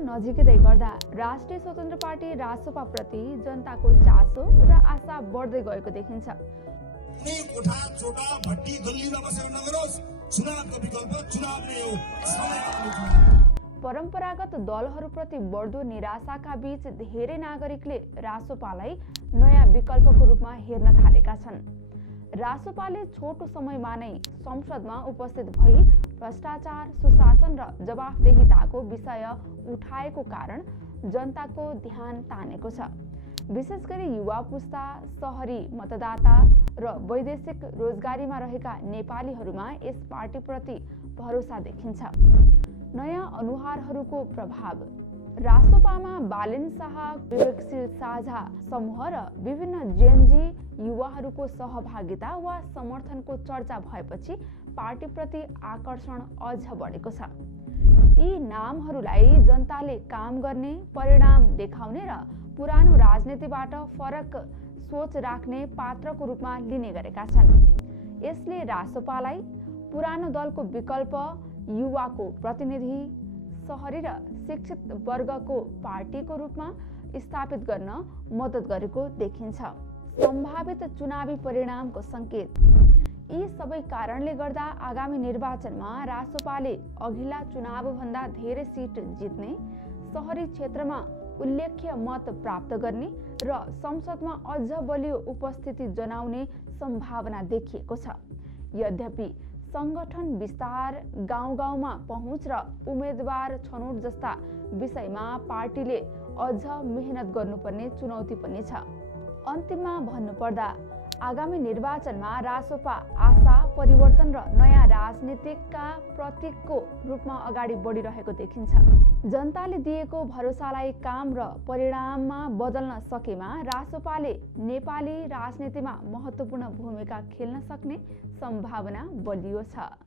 नजिकै गर्दा राष्ट्रिय स्वतन्त्र पार्टी रासोपा प्रति जनताको चासो र आशा बढ्दै गएको देखिन्छ। कुनै कोठा छोटा भट्टी गल्लीमा बसेर नगरोस्, चुनावको विकल्प चुनाव नै हो। परम्परागत दलहरूप्रति बढ्दो निराशाका बीच धेरै नागरिकले रासोपालाई नयाँ विकल्पको रूपमा हेर्न थालेका छन्। रासोपाले छोटो समयमा नै संसदमा उपस्थित भई भ्रष्टाचार, सुशासन र जवाफदेहिताको विषय उठाएको कारण जनताको ध्यान तानेको छ। विशेष गरी युवा पुस्ता, शहरी मतदाता र वैदेशिक रोजगारीमा रहेका नेपालीहरूमा यस पार्टीप्रति भरोसा देखिन्छ। नयाँ अनुहारहरूको प्रभाव। रासोपामा बालेन शाह, विवेकशील साझा समूह र विभिन्न जेनजी युवाहरूको सहभागिता वा समर्थनको चर्चा भएपछि पार्टीप्रति आकर्षण अझ बढेको छ। यी नामहरूलाई जनताले काम गर्ने, परिणाम देखाउने र पुरानो राजनीतिबाट फरक सोच राख्ने पात्रको रूपमा लिने गरेका छन्। यसले रासोपालाई पुरानो दलको विकल्प, युवाको प्रतिनिधि, शहरी र शिक्षित वर्गको पार्टीको रूपमा स्थापित गर्न मद्दत गरेको देखिन्छ। सम्भावित चुनावी परिणामको सङ्केत। यी सबै कारणले गर्दा आगामी निर्वाचनमा रासोपाले अघिल्ला चुनावभन्दा धेरै सिट जित्ने, शहरी क्षेत्रमा उल्लेख्य मत प्राप्त गर्ने र संसदमा अझ बलियो उपस्थिति जनाउने सम्भावना देखिएको छ। यद्यपि सङ्गठन विस्तार, गाउँ-गाउँमा पहुँच र उम्मेदवार छनौट जस्ता विषयमा पार्टीले अझ मेहनत गर्नुपर्ने चुनौती पनि छ। अन्तिममा भन्नुपर्दा आगामी निर्वाचनमा रासोपा आशा, परिवर्तन र नयाँ राजनीतिकका प्रतीकको रूपमा अगाडि बढिरहेको देखिन्छ। जनताले दिएको भरोसालाई काम र परिणाममा बदल्न सकेमा रासोपाले नेपाली राजनीतिमा महत्त्वपूर्ण भूमिका खेल्न सक्ने सम्भावना बलियो छ।